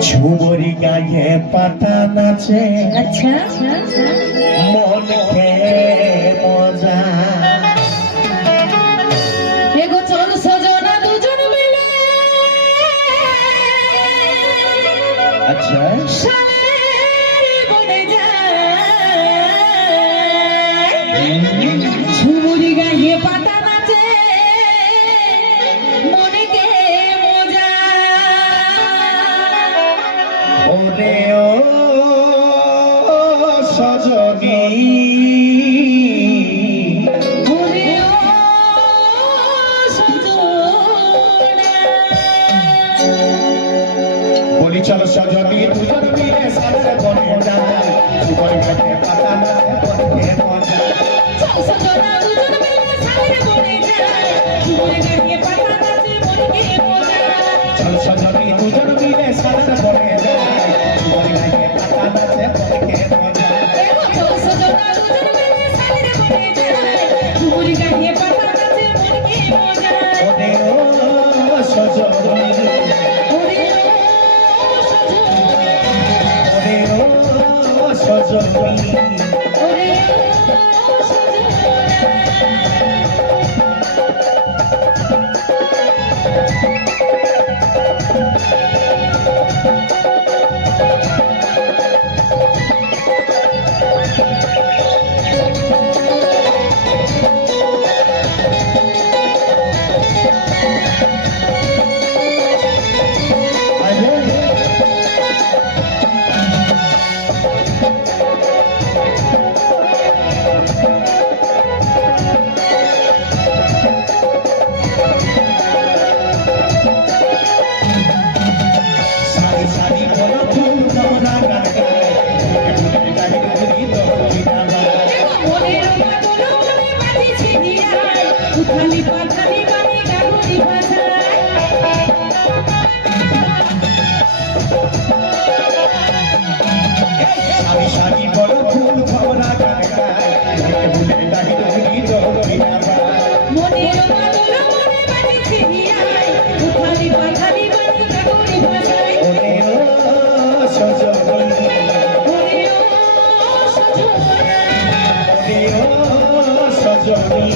ঝুমরি গায়ে পাতা নাচে। আচ্ছা। মন খেয়ে রে ও সজনী। চল সজনী তুই করে বনে যায় তুই করে পাতা না gracias. উঠানি পাঠানি মানে গাগুলি ভাষায় আমি শাড়ি